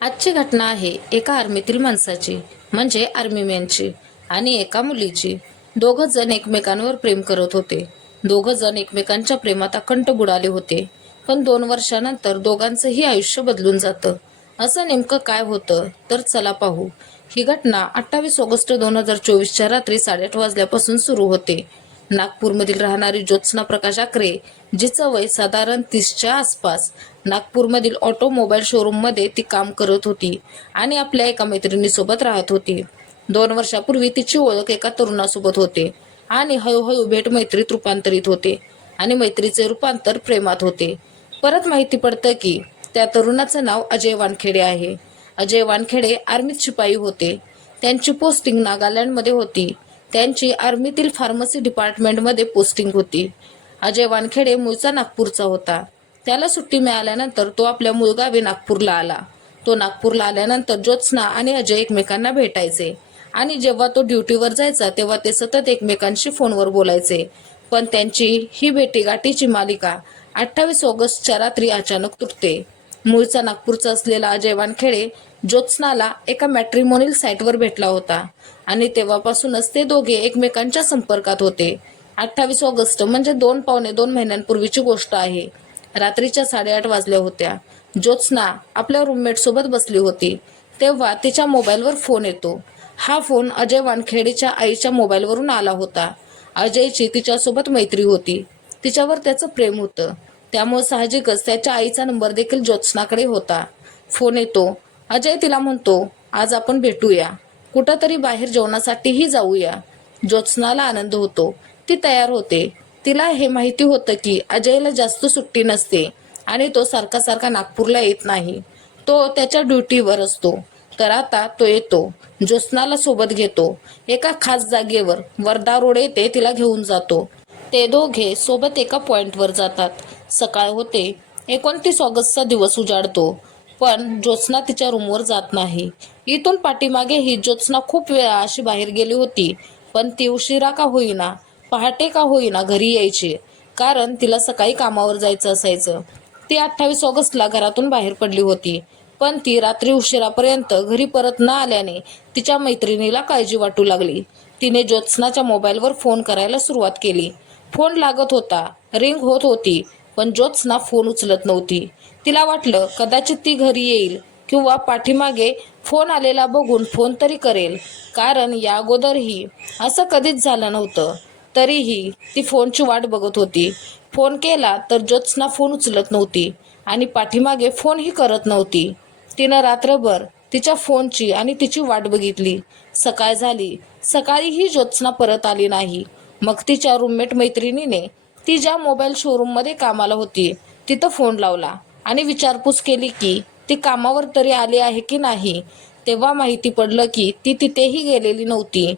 आजची घटना आहे एका आर्मीतील माणसाची म्हणजे आर्मीमॅनची आणि एका मुलीची. दोघं जण एकमेकांवर प्रेम करत होते. दोघं जण एकमेकांच्या प्रेमात अखंड बुडाले होते. पण 2 वर्षानंतर दोघांचंही आयुष्य बदलून जातं. असं नेमकं काय होतं तर चला पाहू. ही घटना 28 ऑगस्ट 2024च्या रात्री 8:30 वाजल्यापासून सुरू होते. नागपूरमधील राहणारी ज्योत्स्ना प्रकाश आकरे, जिचं वय साधारण 30च्या आसपास, नागपूरमधील ऑटोमोबाईल शोरूममध्ये ती काम करत होती आणि आपल्या एका मैत्रिणीसोबत राहत होती. 2 वर्षापूर्वी तिची ओळख एका तरुणासोबत होते आणि हळूहळू भेट मैत्रीत रूपांतरित होते आणि मैत्रीचे रूपांतर प्रेमात होते. परत माहिती पडतं की त्या तरुणाचं नाव अजय वानखेडे आहे. अजय वानखेडे आर्मीत शिपाई होते. त्यांची पोस्टिंग नागालँडमध्ये होती. त्यांची आर्मीतील फार्मसी डिपार्टमेंटमध्ये पोस्टिंग होती. अजय वानखेडे मूळचा नागपूरचा होता. त्याला सुट्टी मिळाल्यानंतर तो आपल्या मूळ गावी नागपूरला आला. तो नागपूरला आल्यानंतर ज्योत्स्ना आणि अजय एकमेकांना भेटायचे आणि जेव्हा तो ड्युटीवर जायचा तेव्हा ते सतत एकमेकांशी फोनवर बोलायचे. पण त्यांची ही भेटीगाठीची मालिका 28 ऑगस्टच्या रात्री अचानक तुटते. मूळचा नागपूरचा असलेला अजय वानखेडे ज्योत्स्नाला एका मॅट्रिमोनियल साईटवर भेटला होता आणि तेव्हापासूनच ते दोघे एकमेकांच्या संपर्कात होते. 28 ऑगस्ट म्हणजे 2 महिन्यांपूर्वीची गोष्ट आहे. रात्रीच्या 8:30 वाजल्या होत्या. ज्योत्स्ना आपल्या रूममेट सोबत बसली होती तेव्हा तिच्या मोबाईलवर फोन येतो. हा फोन अजय वानखेडेच्या आईच्या मोबाईलवरून आला होता. अजयची तिच्यासोबत मैत्री होती. तिच्यावर त्याचं प्रेम होतं. त्यामुळे साहजिकच त्याच्या आईचा नंबर देखील ज्योत्स्नाकडे होता. फोन येतो. अजय तिला म्हणतो, आज आपण भेटूया, कुठंतरी बाहेर जेवणासाठीही जाऊया. ज्योत्स्नाला आनंद होतो. ती तयार होते. तिला हे माहिती होतं की अजयला जास्त सुट्टी नसते आणि तो सारखा सारखा नागपूरला येत नाही. तो त्याच्या ड्युटीवर असतो. तर आता तो येतो. ज्योत्स्नाला सोबत घेतो. एका खास जागेवर वर्धा रोड येथे तिला घेऊन जातो. ते दोघे सोबत एका पॉइंटवर जातात. सकाळ होते. 29 ऑगस्टचा दिवस उजाडतो. पण ज्योत्स्ना तिच्या रूमवर जात नाही. इथून पाठीमागे ही ज्योत्स्ना खूप वेळा अशी बाहेर गेली होती. पण ती उशिरा का होईना, पहाटे का होईना घरी यायची. कारण तिला सकाळी कामावर जायचं असायचं. ती 28 ऑगस्टला घरातून बाहेर पडली होती. पण ती रात्री उशिरापर्यंत घरी परत न आल्याने तिच्या मैत्रिणीला काळजी वाटू लागली. तिने ज्योत्स्नाच्या मोबाईलवर फोन करायला सुरुवात केली. फोन लागत होता, रिंग होत होती, पण ज्योत्स्ना फोन उचलत नव्हती. तिला वाटलं कदाचित ती घरी येईल किंवा पाठीमागे फोन आलेला बघून फोन तरी करेल, कारण या अगोदरही असं कधीच झालं नव्हतं. तरीही ती फोनची वाट बघत होती. फोन केला तर ज्योत्स्ना फोन उचलत नव्हती आणि पाठीमागे फोनही करत नव्हती. तिनं रात्रभर तिच्या फोनची आणि तिची वाट बघितली. सकाळ झाली. सकाळीही ज्योत्स्ना परत आली नाही. मग तिच्या रूममेट मैत्रिणीने ती ज्या मोबाईल शोरूममध्ये कामाला होती तिथं फोन लावला आणि विचारपूस केली की ती कामावर तरी आली आहे की नाही. तेव्हा माहिती पडलं की ती तिथेही गेलेली नव्हती.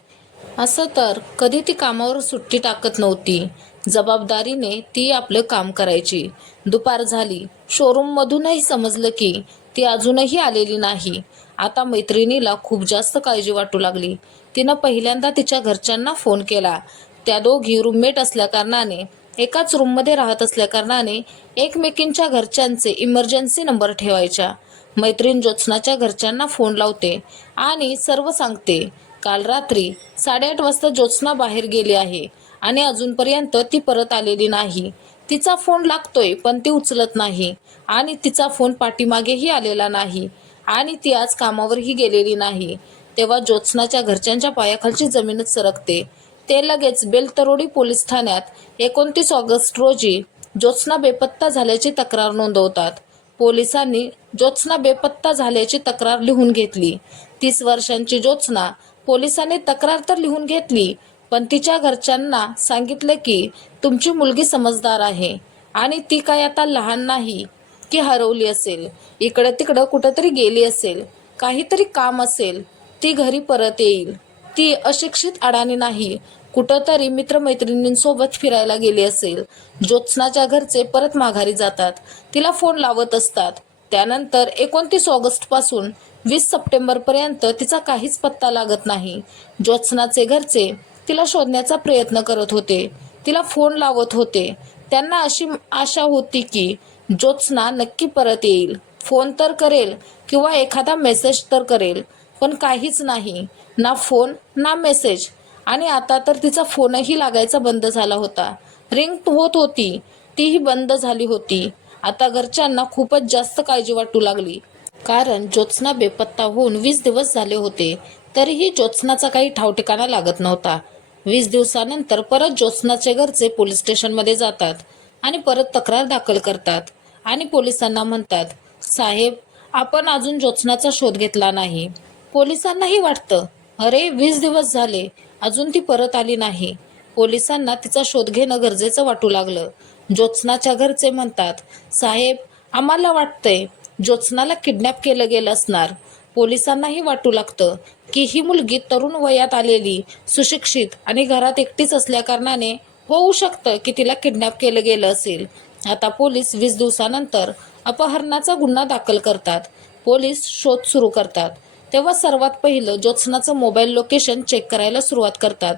असं तर कधी ती कामावर सुट्टी टाकत नव्हती. जबाबदारीने ती आपलं काम करायची. दुपार झाली. शोरूममधूनही समजलं की ती अजूनही आलेली नाही. आता मैत्रिणीला खूप जास्त काळजी वाटू लागली. तिनं पहिल्यांदा तिच्या घरच्यांना फोन केला. त्या दोघी रूममेट असल्याकारणाने, एकाच रूममध्ये राहत असल्याकारणाने एकमेकींच्या घरच्यांचे इमर्जन्सी नंबर ठेवायच्या. मैत्रीण ज्योत्स्नाच्या घरच्यांना फोन लावते आणि सर्व सांगते. काल रात्री 8:30 वाजता ज्योत्स्ना बाहेर गेली आहे आणि अजूनपर्यंत ती परत आलेली नाही. तिचा फोन लागतोय पण ती उचलत नाही आणि तिचा फोन पाठीमागेही आलेला नाही आणि ती आज कामावरही गेलेली नाही. तेव्हा ज्योत्स्नाच्या घरच्यांच्या पायाखालची जमीनच सरकते. ते लगेच बेलतरोडी पोलीस ठाण्यात 29 ऑगस्ट रोजी ज्योत्स्ना बेपत्ता झाल्याची तक्रार नोंदवतात. पोलिसांनी ज्योत्स्ना बेपत्ता झाल्याची तक्रार लिहून घेतली. 30 वर्षांची ज्योत्स्ना, पोलिसांनी तक्रार तर लिहून घेतली, पण तिच्या घरच्यांना सांगितलं की तुमची मुलगी समजदार आहे आणि ती काय आता लहान नाही की हरवली असेल, इकडं तिकडं कुठंतरी गेली असेल, काहीतरी काम असेल, ती घरी परत येईल. ती अशिक्षित अडाणी नाही, कुठंतरी मित्रमैत्रिणींसोबत फिरायला गेली असेल. ज्योत्स्नाच्या घरचे परत माघारी जातात. तिला फोन लावत असतात. त्यानंतर 29 ऑगस्टपासून 20 सप्टेंबरपर्यंत तिचा काहीच पत्ता लागत नाही. ज्योत्स्नाचे घरचे तिला शोधण्याचा प्रयत्न करत होते. तिला फोन लावत होते. त्यांना अशी आशा होती की ज्योत्स्ना नक्की परत येईल. फोन तर करेल किंवा एखादा मेसेज तर करेल, पण काहीच नाही. ना फोन ना मेसेज. आणि आता तर तिचा फोनही लागायचा बंद झाला होता. रिंग होत होती, तीही बंद झाली होती. आता घरच्यांना खूपच जास्त काळजी वाटू लागली. कारण ज्योत्स्ना बेपत्ता होऊन 20 दिवस झाले होते. तरीही ज्योत्स्नाचा काही ठावठिकाणा लागत नव्हता. 20 दिवसानंतर परत ज्योत्स्नाचे घरचे पोलीस स्टेशनमध्ये जातात आणि परत तक्रार दाखल करतात आणि पोलिसांना म्हणतात, साहेब, आपण अजून ज्योत्स्नाचा शोध घेतला नाही. पोलिसांनाही वाटतं, अरे 20 दिवस झाले, अजून ती परत आली नाही. पोलिसांना तिचा शोध घेणं गरजेचं वाटू लागलं. ज्योत्स्नाच्या घरचे म्हणतात, साहेब, आम्हाला वाटतंय ज्योत्स्नाला किडनॅप केलं गेलं असणार. पोलिसांनाही वाटू लागतं की ही मुलगी तरुण वयात आलेली, सुशिक्षित आणि घरात एकटीच असल्याकारणाने होऊ शकतं की तिला किडनॅप केलं गेलं असेल. आता पोलीस 20 दिवसानंतर अपहरणाचा गुन्हा दाखल करतात. पोलीस शोध सुरू करतात. तेव्हा सर्वात पहिलं ज्योत्स्नाचं मोबाईल लोकेशन चेक करायला सुरुवात करतात.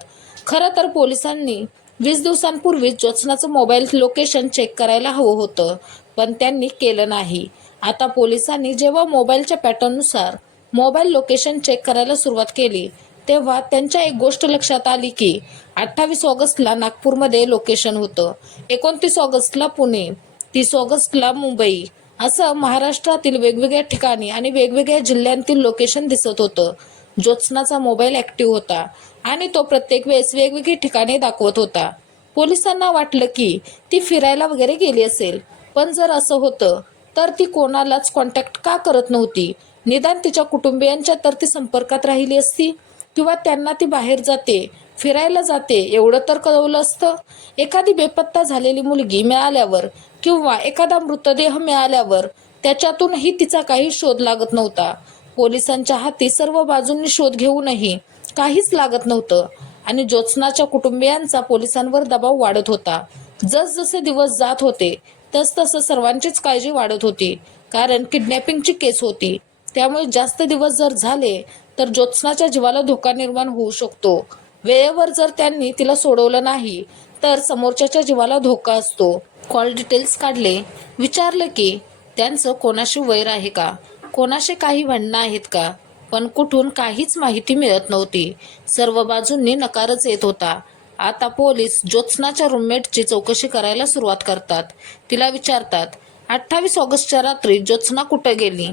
खरं तर पोलिसांनी 20 दिवसांपूर्वी ज्योत्स्नाचं मोबाईल लोकेशन चेक करायला हवं होतं, पण त्यांनी केलं नाही. आता पोलिसांनी जेव्हा मोबाईलच्या पॅटर्ननुसार मोबाईल लोकेशन चेक करायला सुरुवात केली, तेव्हा त्यांच्या एक गोष्ट लक्षात आली की 28 ऑगस्टला नागपूरमध्ये लोकेशन होतं, 29 ऑगस्टला पुणे, 30 ऑगस्टला मुंबई, असं महाराष्ट्रातील वेगवेगळ्या ठिकाणी आणि वेगवेगळ्या जिल्ह्यांतील लोकेशन दिसत होतं. ज्योत्स्नाचा मोबाईल ॲक्टिव्ह होता आणि तो प्रत्येक वेळेस वेगवेगळी ठिकाणे दाखवत होता. पोलिसांना वाटलं की ती फिरायला वगैरे गेली असेल, पण जर असं होतं तर ती कोणालाच कॉन्टॅक्ट का करत नव्हती? निदान तिच्या कुटुंबियांच्या तर ती संपर्कात राहिली असती, किंवा त्यांना ती बाहेर जाते, फिरायला जाते एवढं तर कळवलं असतं. एखादी बेपत्ता झालेली मुलगी मिळाल्यावर किंवा एखादा मृतदेह मिळाल्यावर त्याच्यातूनही तिचा काही शोध लागत नव्हता. पोलिसांच्या हाती सर्व बाजूंनी शोध घेऊनही काहीच लागत नव्हतं आणि ज्योत्स्नाच्या कुटुंबियांचा पोलिसांवर दबाव वाढत होता. जसजसे दिवस जात होते तसतसं सर्वांचीच काळजी वाढत होती, कारण किडनॅपिंगची केस होती. त्यामुळे जास्त दिवस जर झाले तर ज्योत्स्नाच्या जीवाला धोका निर्माण होऊ शकतो. वेळेवर जर त्यांनी तिला सोडवलं नाही तर समोरच्याच्या जीवाला धोका असतो. कॉल डिटेल्स काढले, विचारलं की त्यांचं कोणाशी वैर आहे का, कोणाशी काही भांडणं आहेत का, पण कुठून काहीच माहिती मिळत नव्हती. सर्व बाजूंनी नकारच येत होता. आता पोलीस ज्योत्स्नाच्या रूममेटची चौकशी करायला सुरुवात करतात. तिला विचारतात, 28 ऑगस्टच्या रात्री ज्योत्स्ना कुठं गेली,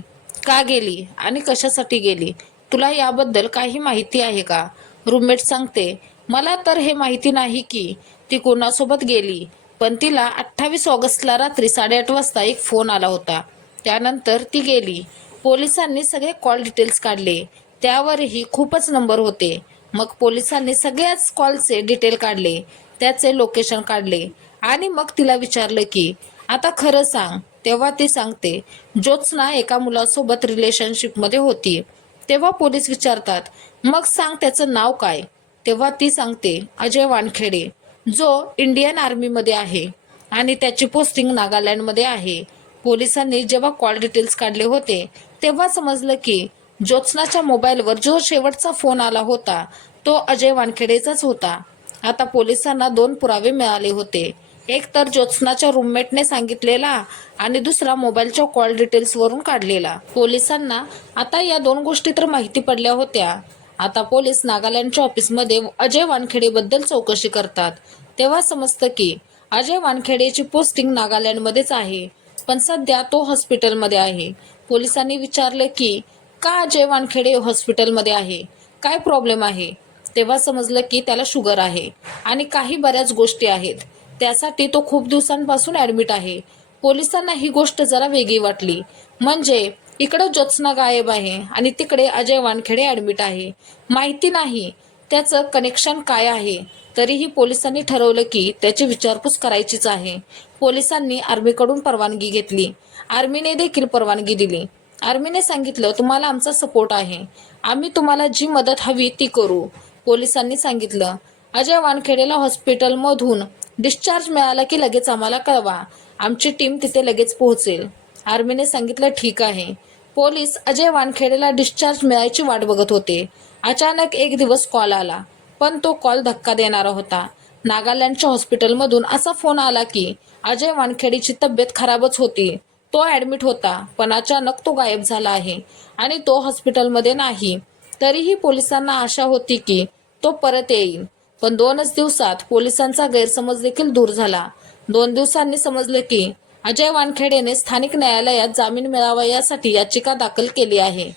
का गेली आणि कशासाठी गेली, तुला याबद्दल काही माहिती आहे का? रूममेट सांगते, मला तर हे माहिती नाही की ती कोणासोबत गेली, पण तिला 28 ऑगस्टला रात्री 8:30 वाजता एक फोन आला होता. त्यानंतर ती गेली. पोलिसांनी सगळे कॉल डिटेल्स काढले, त्यावरही खूपच नंबर होते. मग पोलिसांनी सगळ्याच कॉलचे डिटेल काढले, त्याचे लोकेशन काढले आणि मग तिला विचारलं की आता खरं सांग. तेव्हा ती सांगते, ज्योत्स्ना एका मुलासोबत रिलेशनशिपमध्ये होती. तेव्हा पोलीस विचारतात, मग सांग त्याचं नाव काय? तेव्हा ती सांगते, अजय वानखेडे, जो इंडियन आर्मीमध्ये आहे आणि त्याची पोस्टिंग नागालँडमध्ये आहे. पोलिसांनी जेव्हा कॉल डिटेल्स काढले होते तेव्हा समजलं की ज्योत्स्नाच्या मोबाईलवर जो शेवटचा फोन आला होता तो अजय वानखेडेचाच होता. आता पोलिसांना 2 पुरावे मिळाले होते, एक तर ज्योत्स्नाच्या रूममेटने सांगितलेला आणि दुसरा मोबाईलच्या कॉल डिटेल्सवरून काढलेला. पोलिसांना आता या 2 गोष्टी तर माहिती पडल्या होत्या. आता पोलीस नागालँडच्या ऑफिसमध्ये अजय वानखेडेबद्दल चौकशी करतात. तेव्हा समजतं की अजय वानखेडेची पोस्टिंग नागालँडमध्येच आहे, पण सध्या तो हॉस्पिटलमध्ये आहे. पोलिसांनी विचारलं की का अजय वानखेडे हॉस्पिटलमध्ये आहे, काय प्रॉब्लेम आहे? तेव्हा समजलं की त्याला शुगर आहे आणि काही बऱ्याच गोष्टी आहेत, त्यासाठी तो खूप दिवसांपासून ॲडमिट आहे. पोलिसांना ही गोष्ट जरा वेगळी वाटली. म्हणजे इकडं ज्योत्स्ना गायब आहे आणि तिकडे अजय वानखेडे ॲडमिट आहे. माहिती नाही त्याचं कनेक्शन काय आहे. तरीही पोलिसांनी ठरवलं की त्याची विचारपूस करायचीच आहे. पोलिसांनी आर्मीकडून परवानगी घेतली. आर्मीने देखील परवानगी दिली. आर्मीने सांगितलं, तुम्हाला आमचा सपोर्ट आहे, आम्ही तुम्हाला जी मदत हवी ती करू. पोलिसांनी सांगितलं, अजय वानखेडेला हॉस्पिटलमधून डिस्चार्ज मिळाला की लगेच आम्हाला कळवा, आमची टीम तिथे लगेच पोहोचेल. आर्मीने सांगितलं, ठीक आहे. पोलीस अजय वानखेडेला डिस्चार्ज मिळायची वाट बघत होते. अचानक एक दिवस कॉल आला, पण तो कॉल धक्का देणारा होता. नागालँडच्या हॉस्पिटलमधून असा फोन आला की अजय वानखेडेची तब्येत खराबच होती. तो ऍडमिट होता, पण अचानक तो गायब झाला आहे आणि तो हॉस्पिटलमध्ये नाही. तरीही पोलिसांना आशा होती की तो परत येईल. पण 2च दिवसात पोलिसांचा गैरसमज देखील दूर झाला. 2 दिवसांनी समजले की अजय वानखेडेने स्थानिक न्यायालयात जामीन मिळावा यासाठी याचिका दाखल केली आहे.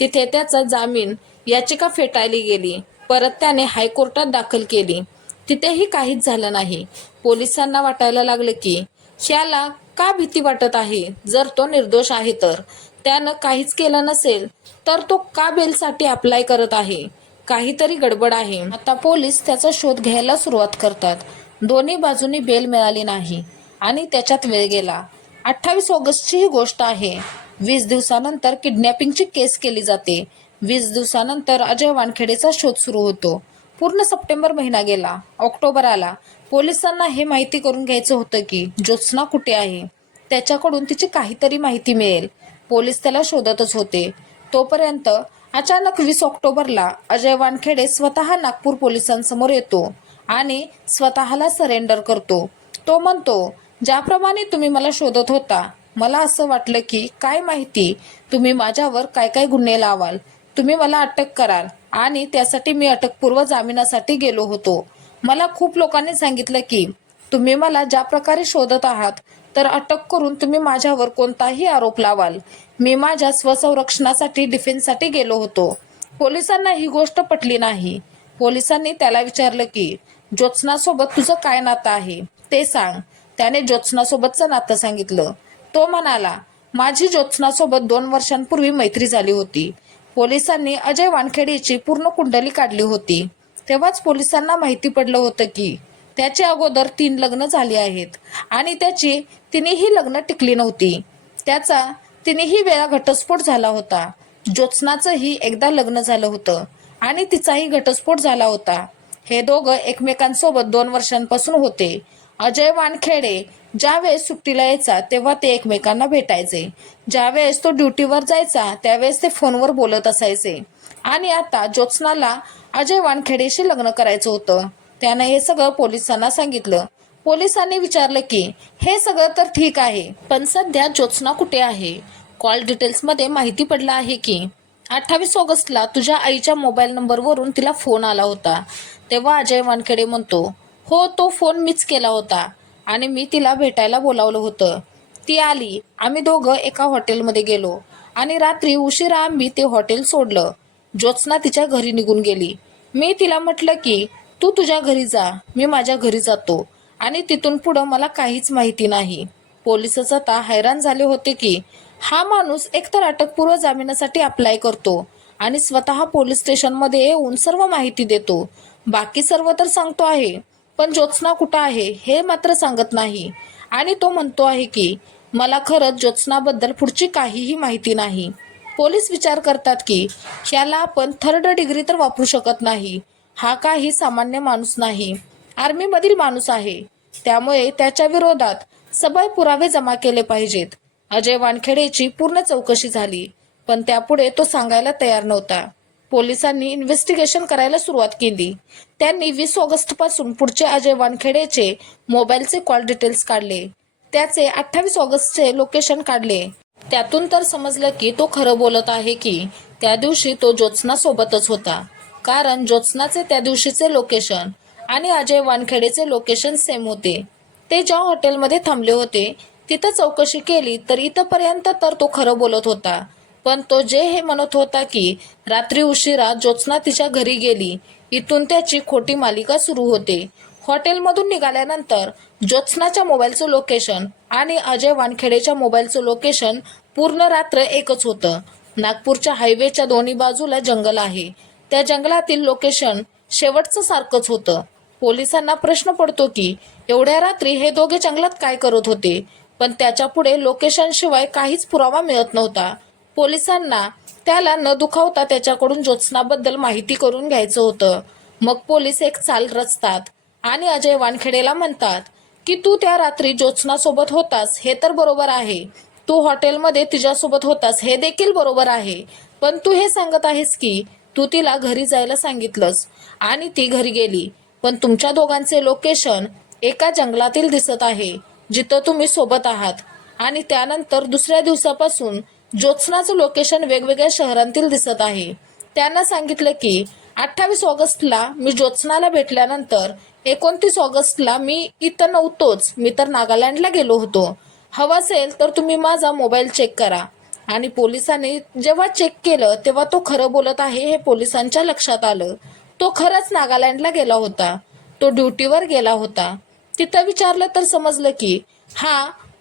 तिथे त्याचा जामीन याचिका फेटाळली गेली. परत त्याने हायकोर्टात दाखल केली. तिथेही काहीच झालं नाही. पोलिसांना वाटायला लागले की ह्याला का भीती वाटत आहे? जर तो निर्दोष आहे तर त्यानं काहीच केलं नसेल तर तो का बेलसाठी अप्लाय करत आहे? काहीतरी गडबड आहे. आता पोलीस त्याचा शोध घ्यायला सुरुवात करतात. दोन्ही बाजूनी बेल मिळाली नाही आणि त्याच्यात वेळ गेला. 28 ऑगस्टची ही गोष्ट आहे. 20 दिवसानंतर किडनॅपिंगची केस केली जाते. 20 दिवसानंतर अजय वानखेडेचा शोध सुरू होतो. पूर्ण सप्टेंबर महिना गेला. ऑक्टोबर आला. पोलिसांना हे माहिती करून घ्यायचं होतं की ज्योत्स्ना कुठे आहे. त्याच्याकडून तिची काहीतरी माहिती मिळेल. पोलीस त्याला शोधतच होते. तोपर्यंत अचानक 20 ऑक्टोबरला अजय वानखेडे स्वतः नागपूर पोलिसांसमोर येतो आणि स्वतःला सरेंडर करतो. तो म्हणतो, ज्याप्रमाणे तुम्ही मला शोधत होता, मला असं वाटलं की काय माहिती तुम्ही माझ्यावर काय काय गुन्हे लावाल, तुम्ही मला अटक कराल आणि त्यासाठी मी अटकपूर्व जामिनासाठी गेलो होतो. मला खूप लोकांनी सांगितलं की तुम्ही मला ज्या प्रकारे शोधत आहात तर अटक करून तुम्ही माझ्यावर कोणताही आरोप लावाल. मी माझ्या स्वसंरक्षणासाठी डिफेन्ससाठी गेलो होतो. पोलिसांना ही गोष्ट पटली नाही. पोलिसांनी त्याला विचारलं की ज्योत्स्नासोबत तुझं काय नातं आहे ते सांग. त्याने ज्योत्स्नासोबतचं नातं सांगितलं. तो म्हणाला, माझी ज्योत्स्नासोबत 2 वर्षांपूर्वी मैत्री झाली होती. पोलिसांनी अजय वानखेडेची पूर्ण कुंडली काढली होती. तेव्हाच पोलिसांना माहिती पडलं होतं की त्याच्या अगोदर 3 लग्न झाली आहेत आणि त्याची तिन्ही लग्न टिकली नव्हती. त्याचा तिन्ही वेळा घटस्फोट झाला होता. ज्योत्स्नाचंही एकदा लग्न झालं होतं आणि तिचाही घटस्फोट झाला होता. हे दोघं एकमेकांसोबत 2 वर्षांपासून होते. अजय वानखेडे ज्यावेळेस सुट्टीला यायचा तेव्हा ते एकमेकांना भेटायचे. ज्यावेळेस तो ड्युटीवर जायचा त्यावेळेस ते फोनवर बोलत असायचे. आणि आता ज्योत्स्नाला अजय वानखेडेशी लग्न करायचं होतं. त्याने हे सगळं पोलिसांना सांगितलं. पोलिसांनी विचारलं की हे सगळं तर ठीक आहे, पण सध्या ज्योत्स्ना कुठे आहे? कॉल डिटेल्समध्ये माहिती पडलं आहे की 28 ऑगस्टला तुझ्या आईच्या मोबाईल नंबरवरून तिला फोन आला होता. तेव्हा अजय वानखेडे म्हणतो, हो, तो फोन मीच केला होता आणि मी तिला भेटायला बोलावलं होतं. ती आली. आम्ही दोघं एका हॉटेलमध्ये गेलो आणि रात्री उशिरा आम्ही ते हॉटेल सोडलं. ज्योत्स्ना तिच्या घरी निघून गेली. मी तिला म्हटलं की तू तुझ्या घरी जा, मी माझ्या घरी जातो आणि तिथून पुढं मला काहीच माहिती नाही. पोलिसच आता हैराण झाले होते की हा माणूस एकतर अटकपूर्व जामिनासाठी अप्लाय करतो आणि स्वतः पोलीस स्टेशनमध्ये येऊन सर्व माहिती देतो. बाकी सर्व तर सांगतो आहे, पण ज्योत्स्ना कुठं आहे हे मात्र सांगत नाही. आणि तो म्हणतो आहे की मला खरंच ज्योत्स्नाबद्दल पुढची काहीही माहिती नाही. पोलीस विचार करतात की ह्याला आपण 3rd डिग्री तर वापरू शकत नाही. हा काही सामान्य माणूस नाही, आर्मीमधील माणूस आहे. त्यामुळे त्याच्या विरोधात सबळ पुरावे जमा केले पाहिजेत. अजय वानखेडेची पूर्ण चौकशी झाली, पण त्यापुढे तो सांगायला तयार नव्हता. पोलिसांनी इन्व्हेस्टिगेशन करायला सुरुवात केली. त्यांनी 20 ऑगस्ट पासून पुढचे अजय वानखेडेचे मोबाईलचे कॉल डिटेल्स काढले. त्याचे 28 ऑगस्टचे लोकेशन काढले. त्यातून तर समजलं की तो खरं बोलत आहे की त्या दिवशी तो ज्योत्स्ना सोबतच होता. कारण ज्योत्स्नाचे त्या दिवशीचे लोकेशन आणि अजय वानखेडेचे लोकेशन सेम होते. ते ज्या हॉटेलमध्ये थांबले होते तिथं चौकशी केली तर इथपर्यंत तर तो खरं बोलत होता. पण तो जे हे म्हणत होता की रात्री उशिरा ज्योत्स्ना तिच्या घरी गेली, इथून त्याची खोटी मालिका सुरू होते. हॉटेलमधून निघाल्यानंतर ज्योत्स्नाच्या मोबाईलचं लोकेशन आणि अजय वानखेडेच्या मोबाईलचं लोकेशन पूर्ण रात्र एकच होतं. नागपूरच्या हायवेच्या दोन्ही बाजूला जंगल आहे. त्या जंगलातील लोकेशन शेवटचं सारखंच होतं. पोलिसांना प्रश्न पडतो की एवढ्या रात्री हे दोघे जंगलात काय करत होते, पण त्याच्या पुढे लोकेशन शिवाय काहीच पुरावा मिळत नव्हता. पोलिसांना त्याला न दुखावता त्याच्याकडून ज्योत्स्नाबद्दल माहिती करून घ्यायचं होतं. मग पोलीस एक चाल रचतात आणि अजय वानखेडेला म्हणतात की तू त्या रात्री ज्योत्स्नासोबत होतास हे तर बरोबर आहे, तू हॉटेलमध्ये तिच्यासोबत होतास हे देखील बरोबर आहे, पण तू हे सांगत आहेस की तू तिला घरी जायला सांगितलंस आणि ती घरी गेली. पण तुमच्या दोघांचे लोकेशन एका जंगलातील दिसत आहे जिथं तुम्ही सोबत आहात आणि त्यानंतर दुसऱ्या दिवसापासून ज्योत्स्नाचं लोकेशन वेगवेगळ्या शहरांतील दिसत आहे. त्यानं सांगितलं की 28 ऑगस्टला मी ज्योत्स्नाला भेटल्यानंतर 29 ऑगस्टला मी इथं नव्हतोच, मी तर नागालँडला गेलो होतो. हवं असेल तर तुम्ही माझा मोबाईल चेक करा. आणि पोलिसांनी जेव्हा चेक केलं तेव्हा तो खरं बोलत आहे हे पोलिसांच्या लक्षात आलं. तो खरंच नागालँडला गेला होता. तो ड्युटीवर गेला होता. तिथं विचारलं तर समजलं की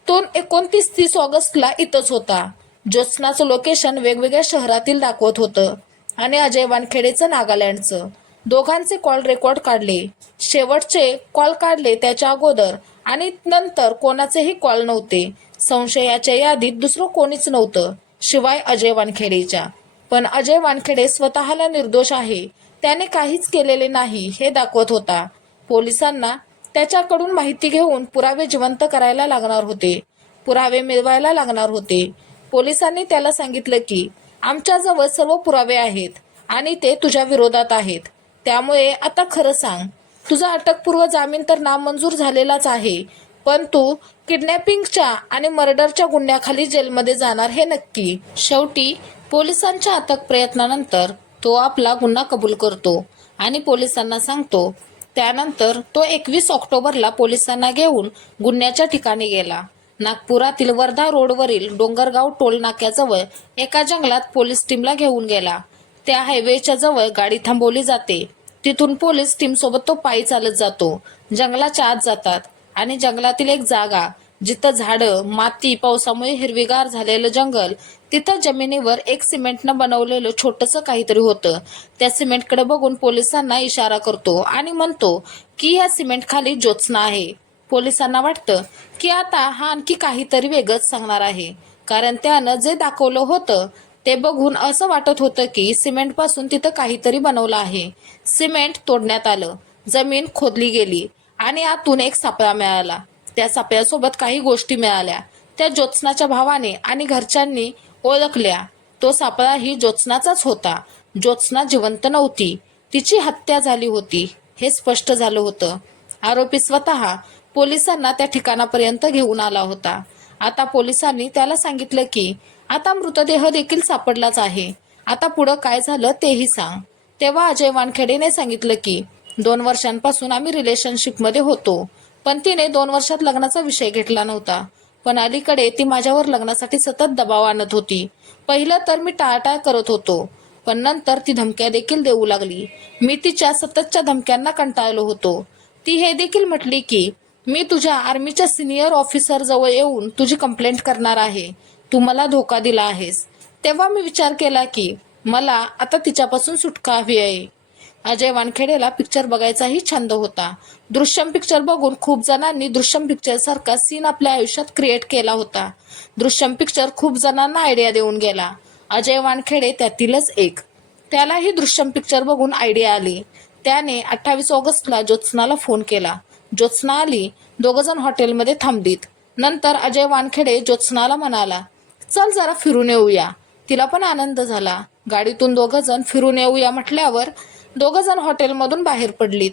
तो 29-30 ऑगस्टला इथंच होता. ज्योत्स्नाचं लोकेशन वेगवेगळ्या शहरातील दाखवत होतं आणि अजय वानखेडेचं नागालँडचं. दोघांचे कॉल रेकॉर्ड काढले. शेवटचे कॉल काढले त्याच्या अगोदर आणि नंतर कोणाचेही कॉल नव्हते. संशयाच्या यादीत दुसरं कोणीच नव्हतं शिवाय अजय वानखेडेच्या. पण अजय वानखेडे स्वतःला निर्दोष आहे, त्याने काहीच केलेले नाही हे दाखवत होता. पोलिसांना त्याच्याकडून माहिती घेऊन पुरावे जिवंत करायला लागणार होते, पुरावे मिळवायला लागणार होते. पोलिसांनी त्याला सांगितलं की आमच्याजवळ सर्व पुरावे आहेत आणि ते तुझ्या विरोधात आहेत. त्यामुळे आता खरं सांग, तुझा अटकपूर्व जामीन तर नामंजूर झालेलाच आहे, पण तू किडनॅपिंगच्या आणि मर्डरच्या गुन्ह्याखाली जेलमध्ये जाणार हे नक्की. शेवटी पोलिसांच्या अथक प्रयत्नानंतर तो आपला गुन्हा कबूल करतो आणि पोलिसांना सांगतो. त्यानंतर तो 21 ऑक्टोबरला पोलिसांना घेऊन गुन्ह्याच्या ठिकाणी गेला. नागपुरातील वर्धा रोडवरील डोंगरगाव टोल नाक्याजवळ एका जंगलात पोलीस टीमला घेऊन गेला. त्या हायवेच्या जवळ गाडी थांबवली जाते. तिथून पोलीस टीम सोबत तो पायी चालत जातो. जंगलाच्या आत जातात आणि जंगलातील एक जागा जिथं झाडं, माती, पावसामुळे हिरवीगार झालेलं जंगल, तिथं जमिनीवर एक सिमेंटनं बनवलेलं छोटंसं काहीतरी होतं. त्या सिमेंटकडे बघून पोलिसांना इशारा करतो आणि म्हणतो की या सिमेंट खाली ज्योत्स्ना आहे. पोलिसांना वाटतं की आता हा आणखी काहीतरी वेगळंच सांगणार आहे, कारण त्यानं जे दाखवलं होतं ते बघून असं वाटत होतं की सिमेंट पासून तिथं काहीतरी बनवलं आहे. सिमेंट तोडण्यात आलं, जमीन खोदली गेली आणि आतून एक सापळा मिळाला. त्या सापळ्यासोबत काही गोष्टी मिळाल्या. त्या ज्योत्स्नाच्या भावाने आणि घरच्यांनी ओळखल्या. तो सापळा ही ज्योत्स्नाचाच होता. ज्योत्स्ना जिवंत नव्हती, तिची हत्या झाली होती हे स्पष्ट झालं होतं. आरोपी स्वतः पोलिसांना त्या ठिकाणापर्यंत घेऊन आला होता. आता पोलिसांनी त्याला सांगितलं की आता मृतदेह देखील सापडलाच आहे, आता पुढं काय झालं तेही सांग. तेव्हा अजय वानखेडेने सांगितलं की 2 वर्षांपासून आम्ही रिलेशनशिपमध्ये होतो, पण तिने 2 वर्षात लग्नाचा विषय घेतला नव्हता. पण अलीकडे ती माझ्यावर लग्नासाठी सतत दबाव आणत होती. पहिलं तर मी टाळाटाळ करत होतो, पण नंतर ती धमक्या देखील देऊ लागली. मी तिच्या सततच्या धमक्यांना कंटाळलो होतो. ती हे देखील म्हटली की मी तुझ्या आर्मीच्या सिनियर ऑफिसर जवळ येऊन तुझी कंप्लेंट करणार आहे, तू मला धोका दिला आहेस. तेव्हा मी विचार केला की मला आता तिच्यापासून सुटका हवी आहे. अजय वानखेडेला पिक्चर बघायचाही छंद होता. दृश्यम पिक्चर बघून खूप जणांनी दृश्यम पिक्चर सारखा सीन आपल्या आयुष्यात क्रिएट केला होता. दृश्यम पिक्चर खूप जणांना आयडिया देऊन गेला. अजय वानखेडे त्यातीलच एक. त्यालाही दृश्यम पिक्चर बघून आयडिया आली. त्याने 28 ऑगस्टला ज्योत्स्नाला फोन केला. ज्योत्स्ना आली. दोघंजण हॉटेलमध्ये थांबलीत. नंतर अजय वानखेडे ज्योत्स्नाला म्हणाला, चल जरा फिरून येऊया. तिला पण आनंद झाला. गाडीतून दोघंजण फिरून येऊया म्हटल्यावर दोघंजण हॉटेलमधून बाहेर पडलीत.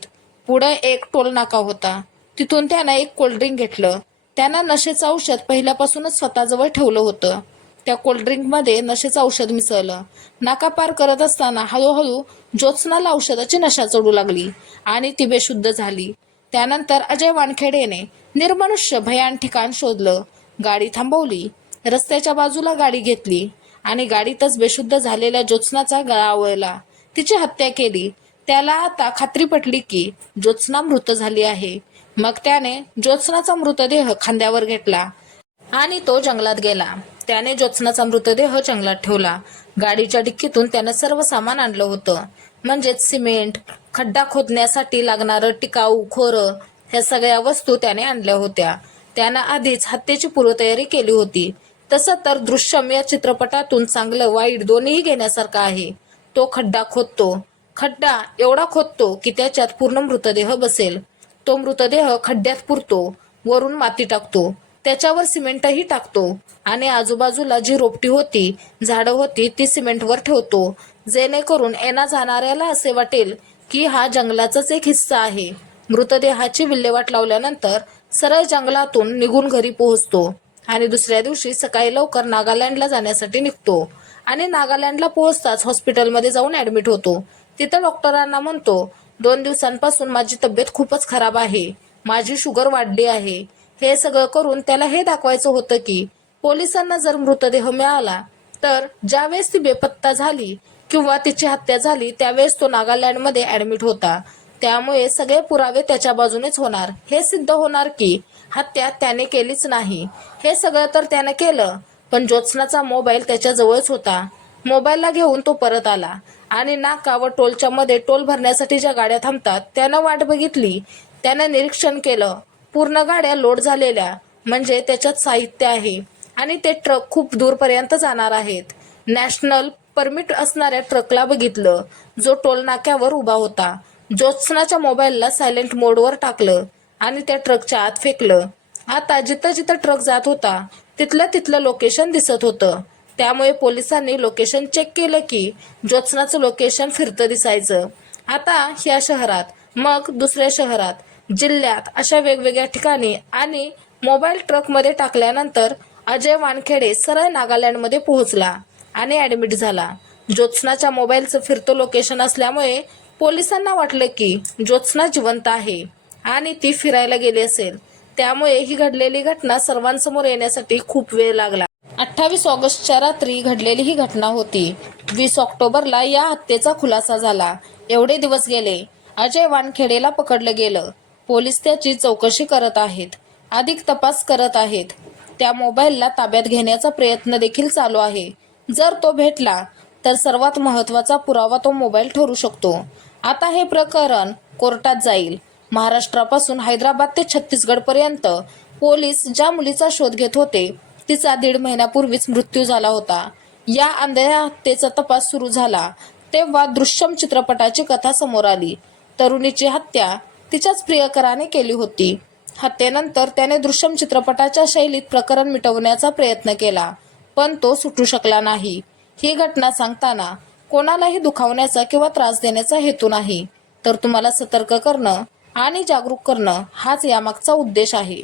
पुढे एक टोल नाका होता. तिथून त्यानं एक कोल्ड्रिंक घेतलं. त्यानं नशेचं औषध पहिल्यापासूनच स्वतःजवळ ठेवलं होतं. त्या कोल्ड्रिंकमध्ये नशेचं औषध मिसळलं. नाका पार करत असताना हळूहळू ज्योत्स्नाला औषधाची नशा चढू लागली आणि ती बेशुद्ध झाली. त्यानंतर अजय वानखेडेने निर्मनुष्य भयान ठिकाण शोधलं. गाडी थांबवली. रस्त्याच्या बाजूला गाडी घेतली आणि गाडीतच बेशुद्ध झालेल्या ज्योत्स्नाचा गळा आवळला. तिची हत्या केली. त्याला आता खात्री पटली की ज्योत्स्ना मृत झाली आहे. मग त्याने ज्योत्स्नाचा मृतदेह खांद्यावर घेतला आणि तो जंगलात गेला. त्याने ज्योत्स्नाचा मृतदेह जंगलात ठेवला. गाडीच्या डिक्कीतून त्यानं सर्व सामान आणलं होतं, म्हणजेच सिमेंट, खड्डा खोदण्यासाठी लागणारं टिकाऊ खोरं, ह्या सगळ्या वस्तू त्याने आणल्या होत्या. त्यानं आधीच हत्येची पूर्वतयारी केली होती. तसं तर दृश्यम या चित्रपटातून चांगलं वाईट दोन्हीही घेण्यासारखं आहे. तो खड्डा खोदतो. खड्डा एवढा खोदतो की त्याच्यात पूर्ण मृतदेह बसेल. तो मृतदेह खड्ड्यात पुरतो, वरून माती टाकतो, त्याच्यावर सिमेंटही टाकतो आणि आजूबाजूला जी रोपटी होती, झाडं होती, ती सिमेंटवर ठेवतो, जेणेकरून येणा जाणाऱ्याला असे वाटेल की हा जंगलाचाच एक हिस्सा आहे. मृतदेहाची विल्हेवाट लावल्यानंतर सरळ जंगलातून निघून घरी पोहोचतो आणि दुसऱ्या दिवशी सकाळी लवकर नागालँडला जाण्यासाठी निघतो आणि नागालँडला पोहोचताच हॉस्पिटलमध्ये जाऊन ऍडमिट होतो. तिथं डॉक्टरांना म्हणतो, 2 दिवसांपासून माझी तब्येत खूपच खराब आहे, माझी शुगर वाढली आहे. हे सगळं करून त्याला हे दाखवायचं होतं की पोलिसांना जर मृतदेह मिळाला तर ज्यावेळेस ती बेपत्ता झाली किंवा तिची हत्या झाली त्यावेळेस तो नागालँडमध्ये ऍडमिट होता. त्यामुळे सगळे पुरावे त्याच्या बाजूनेच होणार. हे सिद्ध होणार की हत्या त्याने केलीच नाही. हे सगळं तर त्याने केलं, पण ज्योत्स्नाचा मोबाईल त्याच्या जवळच होता. मोबाईलला घेऊन तो परत आला आणि नाका व टोलच्या मध्ये टोल भरण्यासाठी ज्या गाड्या थांबतात त्यानं वाट बघितली. त्यानं निरीक्षण केलं, पूर्ण गाड्या लोड झालेल्या, म्हणजे त्याच्यात साहित्य आहे आणि ते ट्रक खूप दूरपर्यंत जाणार आहेत. नॅशनल परमिट असणाऱ्या ट्रकला बघितलं, जो टोल नाक्यावर उभा होता. ज्योत्स्नाच्या मोबाईलला सायलेंट मोडवर टाकलं आणि त्या ट्रकच्या आत फेकलं. आता जिथं जिथं ट्रक जात होता तिथलं लोकेशन दिसत होतं. त्यामुळे पोलिसांनी लोकेशन चेक केलं की ज्योत्स्नाचं लोकेशन फिरतं दिसायचं. आता ह्या शहरात, मग दुसऱ्या शहरात, जिल्ह्यात अशा वेगवेगळ्या ठिकाणी आणि मोबाईल ट्रकमध्ये टाकल्यानंतर अजय वानखेडे सरळ नागालँडमध्ये पोहोचला आणि ऍडमिट झाला. ज्योत्स्नाच्या मोबाईलचं फिरतं लोकेशन असल्यामुळे पोलिसांना वाटलं की ज्योत्स्ना जिवंत आहे आणि ती फिरायला गेली असेल. त्यामुळे ही घडलेली घटना सर्वांसमोर येण्यासाठी खूप वेळ लागला. 28 ऑगस्टच्या रात्री घडलेली ही घटना होती. 20 ऑक्टोबरला या हत्येचा खुलासा झाला. एवढे दिवस गेले. अजय वानखेडेला पकडलं गेलं. पोलीस त्याची चौकशी करत आहेत, अधिक तपास करत आहेत. त्या मोबाईलला ताब्यात घेण्याचा प्रयत्न देखील चालू आहे. जर तो भेटला तर सर्वात महत्त्वाचा पुरावा तो मोबाईल ठरू शकतो. आता हे प्रकरण कोर्टात जाईल. महाराष्ट्रापासून हैदराबाद ते छत्तीसगड पर्यंत पोलीस ज्या मुलीचा शोध घेत होते तिचा 1.5 महिन्यापूर्वीच मृत्यू झाला होता. या आंधळ्या हत्येचा तपास सुरू झाला तेव्हा दृश्यम चित्रपटाची कथा समोर आली. तरुणीची हत्या तिच्याच प्रियकराने केली होती. हत्येनंतर त्याने दृश्यम चित्रपटाच्या शैलीत प्रकरण मिटवण्याचा प्रयत्न केला, पण तो सुटू शकला नाही. ही घटना सांगताना कोणालाही दुखावण्याचा किंवा त्रास देण्याचा हेतू नाही, तर तुम्हाला सतर्क करणं आणि जागरूक करणं हाच यामागचा उद्देश आहे.